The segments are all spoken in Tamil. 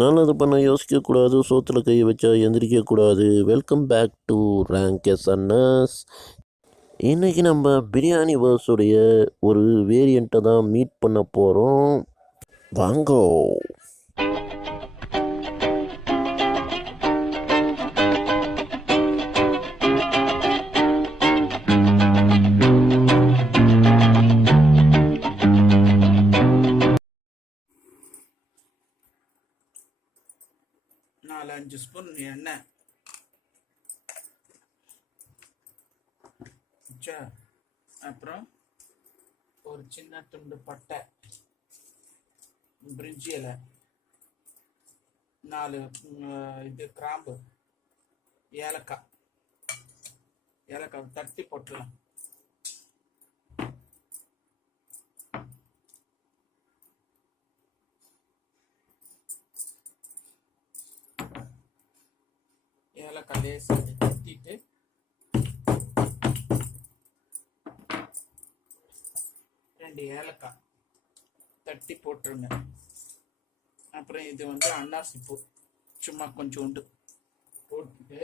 நல்லது பண்ண யோசிக்கக்கூடாது, சோத்தில் கையை வச்சா எந்திரிக்கக்கூடாது. Welcome back to rank SNS. இன்றைக்கி நம்ம பிரியாணி வேர்ஸுடைய ஒரு வேரியண்ட்டை தான் மீட் பண்ண போகிறோம். வாங்கோ. நாலு 5 ஸ்பூன் எண்ணெய், அப்புறம் ஒரு சின்ன துண்டு பட்டை, பிரிஞ்சி இலை, 4 கிராம்பு, ஏலக்காய் தட்டி போட்டுடலாம். ஏலக்காய் லேசாக தட்டிட்டு ரெண்டு ஏலக்காய் தட்டி போட்டுருங்க. அப்புறம் இது அன்னாசி பூ சும்மா கொஞ்சோண்டு போட்டுட்டு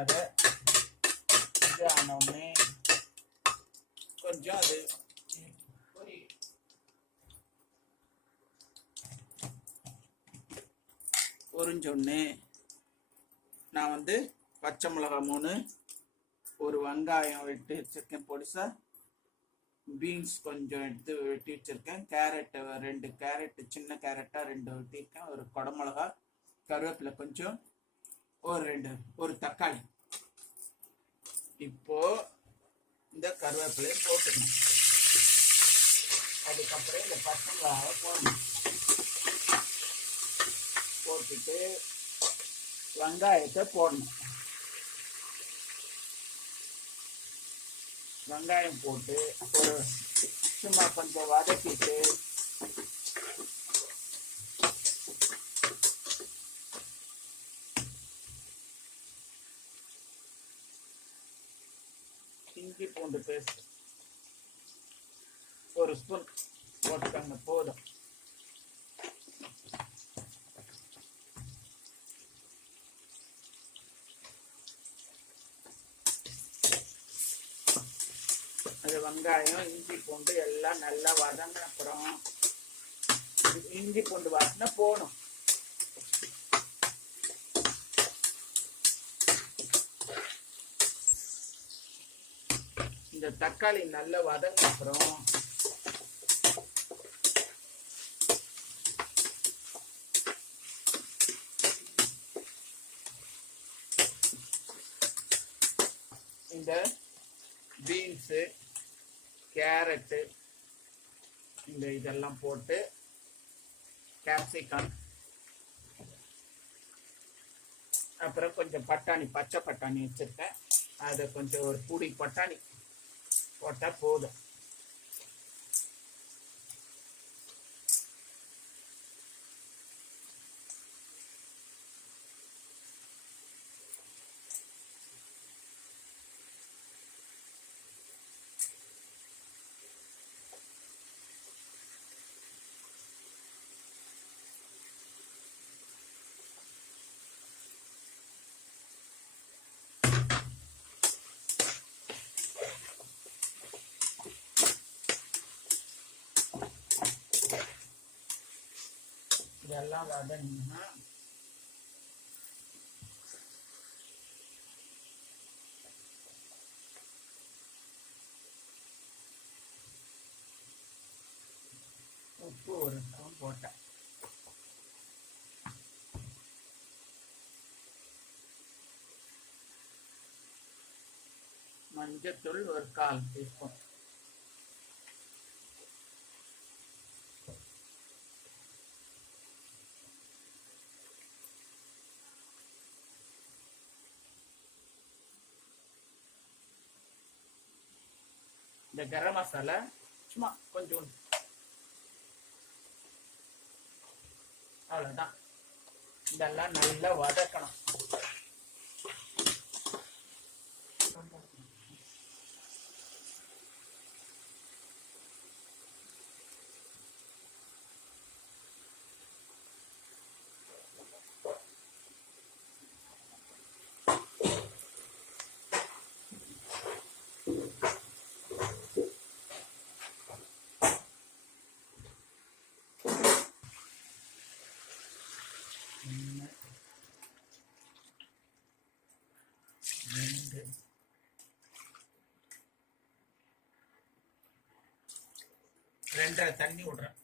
அதை இது ஆனோடனே கொஞ்சம் அது பொரிஞ்சோடனே நான் பச்சை மிளகாய் 3, ஒரு வெங்காயம் வெட்டி வச்சிருக்கேன் பொடிசா, பீன்ஸ் கொஞ்சம் எடுத்து வெட்டி வச்சிருக்கேன், கேரட் 2 கேரட் சின்ன கேரட்டா 2 வெட்டியிருக்கேன், ஒரு குடமிளகா, கருவேப்பிலை கொஞ்சம், ஒரு தக்காளி. இப்போ இந்த கருவேப்பிலையை போட்டுக்கணும். அதுக்கப்புறம் இந்த பச்சை மிளகாவை போடணும். போட்டுட்டு வெங்காயத்தை போடணும். வெங்காயம் போட்டு ஒரு சும்மா கொஞ்சம் வதக்கிட்டு இஞ்சி பூண்டு பேஸ்ட் 1 ஸ்பூன் போட்டுக்கங்க, போதும். அது வெங்காயம் இஞ்சி பூண்டு எல்லாம் நல்லா வதங்கின அப்புறம் இஞ்சி பூண்டு வாசனை போகணும். இந்த தக்காளி நல்லா வதங்கின அப்புறம் இந்த பீன்ஸு, கேரட்டு, இதெல்லாம் போட்டு கேப்சிகம், அப்புறம் கொஞ்சம் பட்டாணி, பச்சை பட்டாணி வச்சிருக்கேன், அதை கொஞ்சம் ஒரு புடி பட்டாணி போட்டால் போதும். இதெல்லாம் வதங்கினா உப்பு ஒரு ஸ்பூன் போட்டேன், மஞ்சத்தூள் ஒரு 1/4 டீஸ்பூன், இந்த கரம் மசாலா சும்மா கொஞ்சம், அவ்வளோதான். இதெல்லாம் நல்லா வதக்கணும். 2.5 தண்ணி விடுறேன்.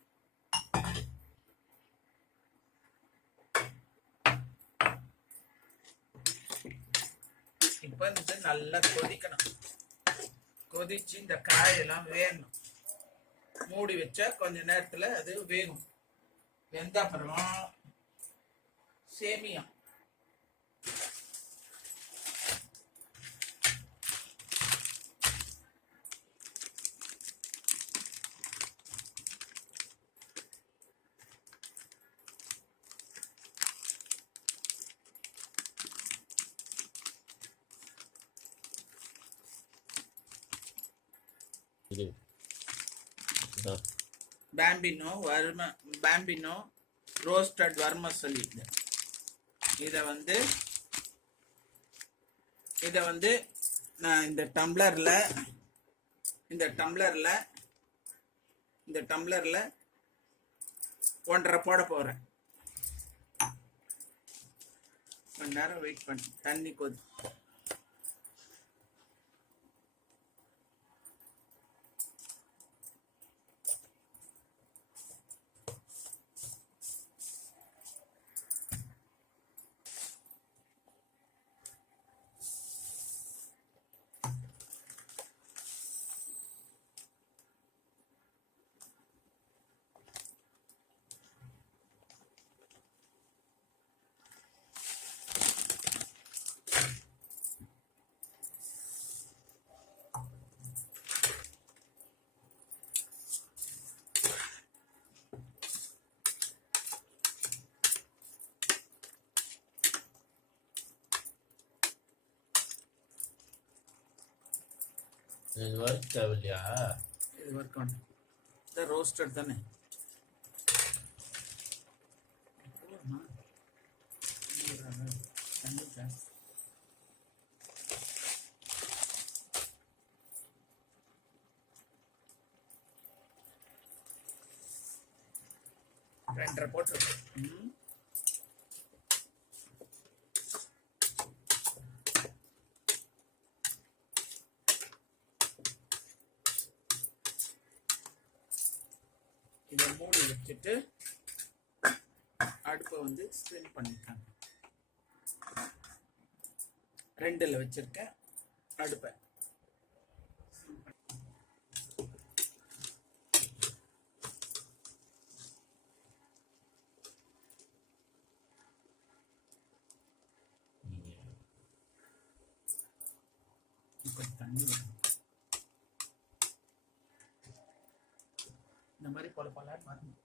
இப்போ இது நல்லா கொதிக்கணும். கொதிச்சு இந்த காயெல்லாம் வேகணும். மூடி வச்சா கொஞ்ச நேரத்துல அது வேகும். வெந்த அப்புறம் சேமியா பேம்பினோ ரோஸ்டட் வர்மசல்லி. இதை வந்து நான் இந்த டம்ளர்ல 1.5 போட போறேன். கொஞ்ச நேரம் வெயிட் பண்ணி தண்ணி கொதி. இது ஒர்க் தேவையில்லையா? இது ஒர்க் ஆன். இது ரோஸ்டட் தானே. ரெண்டரை போட்டு இதை மூடி வச்சுட்டு அடுப்பை வந்து ஸ்பின் பண்ணிட்டாங்க. 2ல் வச்சிருக்கேன் அடுப்பை. கொஞ்சம் தண்ணி வரும். இந்த மாதிரி பல வரணும்.